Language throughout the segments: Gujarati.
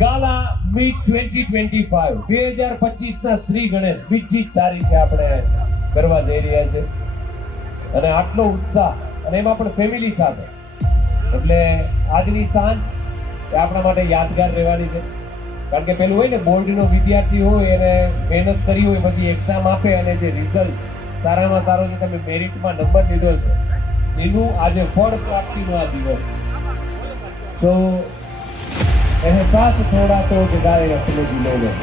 ગાલા મીટ 2025 2025 શ્રી ગણેશ બીજી તારીખે આપણે કરવા જઈ રહ્યા છે અને આટલો ઉત્સાહ અને એમાં પણ ફેમિલી સાથે એટલે આજની સાંજ એ આપણા માટે યાદગાર રહેવાની છે કારણ કે પેલું હોય ને બોર્ડનો વિદ્યાર્થી હોય એને મહેનત કરી હોય પછી એક્ઝામ આપે અને જે રિઝલ્ટ સારામાં સારો જે તમે મેરિટમાં નંબર લીધો છે એનું આજે ફળ પ્રાપ્તિનો આ દિવસ સો एहसास थोड़ा तो जगाए अपने दिलों में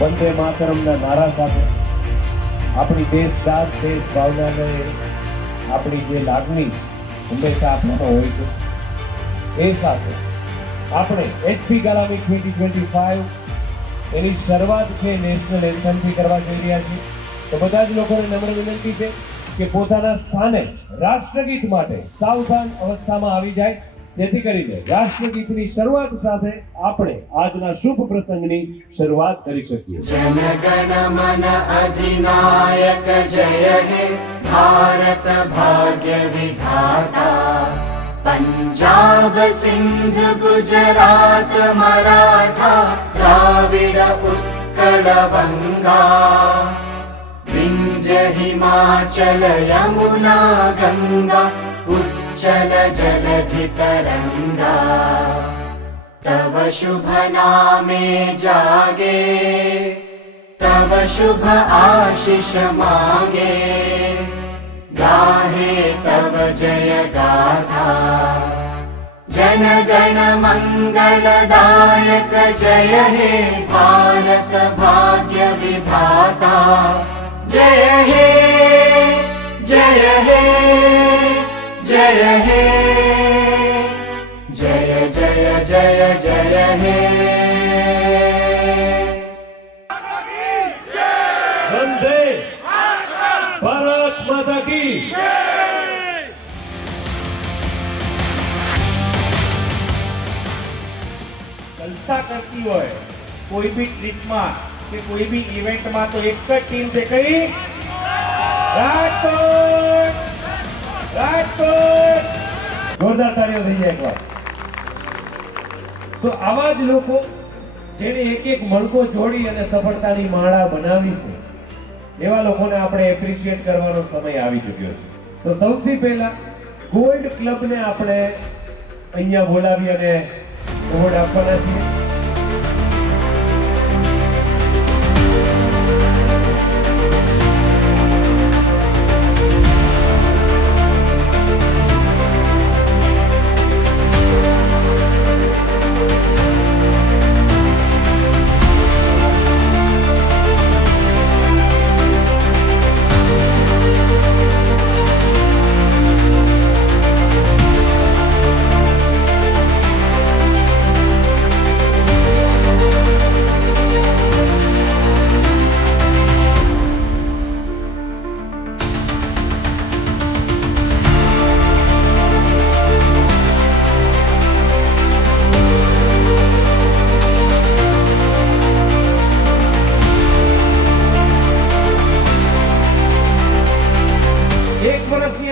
वंदे मातरमना नारा साथे अपनी देशदास देश भावना ने अपनी जे लागणी हमेशा आपणाમાં હોય છે એ સાથે આપણે એચપી ગાલા મીટ 2025 એની શરૂઆત છે નેશનલ એન્થમથી કરવા જઈ રહ્યા છીએ તો બધા જ લોકોને નમ્ર વિનંતી છે કે પોતાના સ્થાને રાષ્ટ્રગીત માટે સાવધાન અવસ્થામાં આવી જાય જેથી કરીને રાષ્ટ્રગીતની શરૂઆત સાથે આપણે આજના શુભ પ્રસંગની શરૂઆત કરી શકીએ જન ગણ મન અધિનાયક જય હે ભારત ભાગ્ય વિધાતા પંજાબ સિંધ ગુજરાત મરાઠા દ્રાવિડ ઉત્કળ વંગા વિંધ્ય હિમાચલ યમુના ગંગા चल जलधि तरंगा तव शुभ नामे जागे तव शुभ आशीष मांगे गाहे तव जय गाथा जन गण मंगलदायक जय हे भारत भाग्य विधाता जय हे जय हे जय हे जय जय जय जय हे वंदे भारत माता की जलसा करती होय कोई भी ट्रिप में कि कोई भी इवेंट में तो एक જ टीम से कई રાજકોટ રાજકોટ જોરદાર તાળીઓ થઈ જાય એકવાર તો આવા જ લોકો જેને એક એક મણકો જોડી અને સફળતાની માળા બનાવી છે એવા લોકોને આપણે એપ્રિશિએટ કરવાનો સમય આવી ચૂક્યો છે તો સૌથી પહેલા ગોલ્ડ ક્લબને આપણે અહીંયા બોલાવી અને એવોર્ડ આપવાના છીએ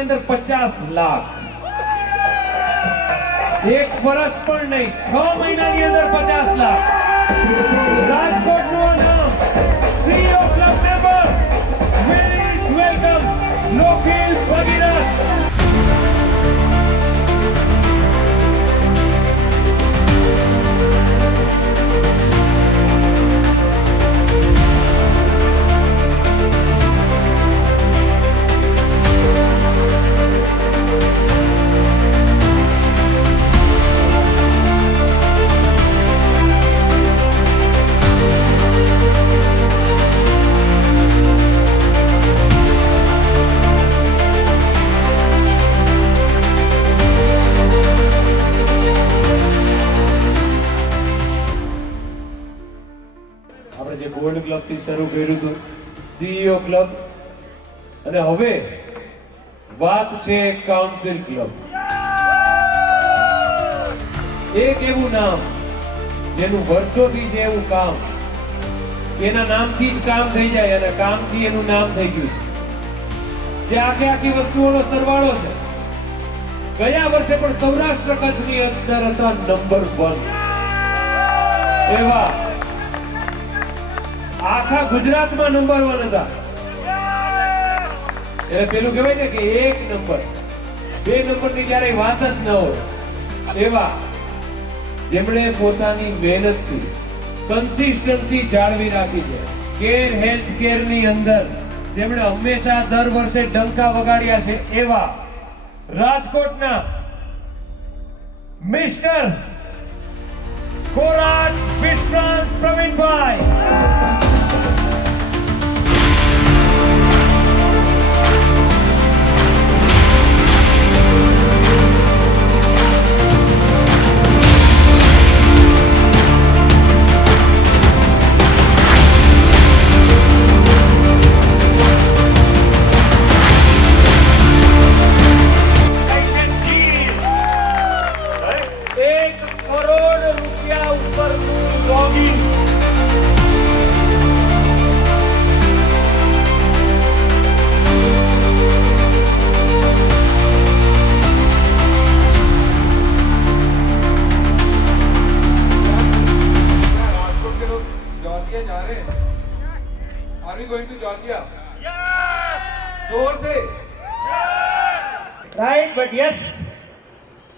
અંદર 50 લાખ એક વર્ષ પણ નહીં 6 મહિનાની અંદર 50 લાખ રાજકોટનું નામ CEO club member very welcome લોકિલ ભગીરથ આપણે જે ગોલ્ડ ક્લબ થી શરૂ કર્યું હતું, સીઈઓ ક્લબ, અને હવે વાત છે કાઉન્સિલ ક્લબ. એક એવું નામ જેનું વર્ષોથી છે એવું કામ, એના નામથી જ કામ થઈ જાય અને કામથી એનું નામ થઈ ગયું છે. જે આખી વસ્તુઓનો સરવાળો છે. ગયા વર્ષે પણ સૌરાષ્ટ્ર કચ્છની અંદર હતા નંબર 1. એવા આખા ગુજરાતમાં નંબર 1 હતા. એટલે પેલું કહેવાય ને કે 1 નંબર 2 નંબરની ક્યારેય વાત જ ન હોય એવા જેમણે પોતાની મહેનતથી કન્સિસ્ટન્સી જાળવી રાખી છે. કેર હેલ્થ કેર ની અંદર જેમણે હંમેશા દર વર્ષે ડંકા વગાડ્યા છે એવા રાજકોટના mister Korat Vishrant Pravinbhai. Are we going to Georgia? Yes! जोर से. Right, but yes.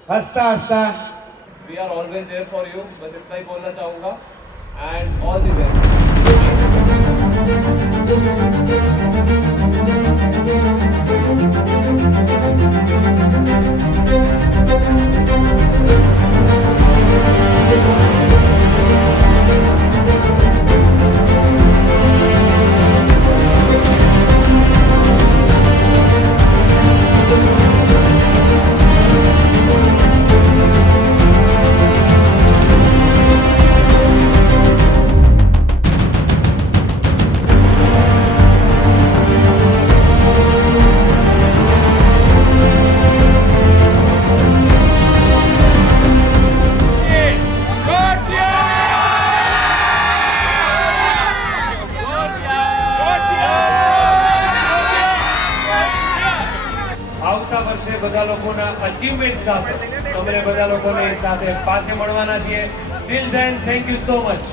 हंसता हंसता. We are always there for you. बस इतना ही बोलना चाहूँगा. And all the best. આવતા વર્ષે બધા લોકોના અચીવમેન્ટ સાથે અમે બધા લોકોને સાથે પાછે મળવાના છીએ. Till then, thank you so much.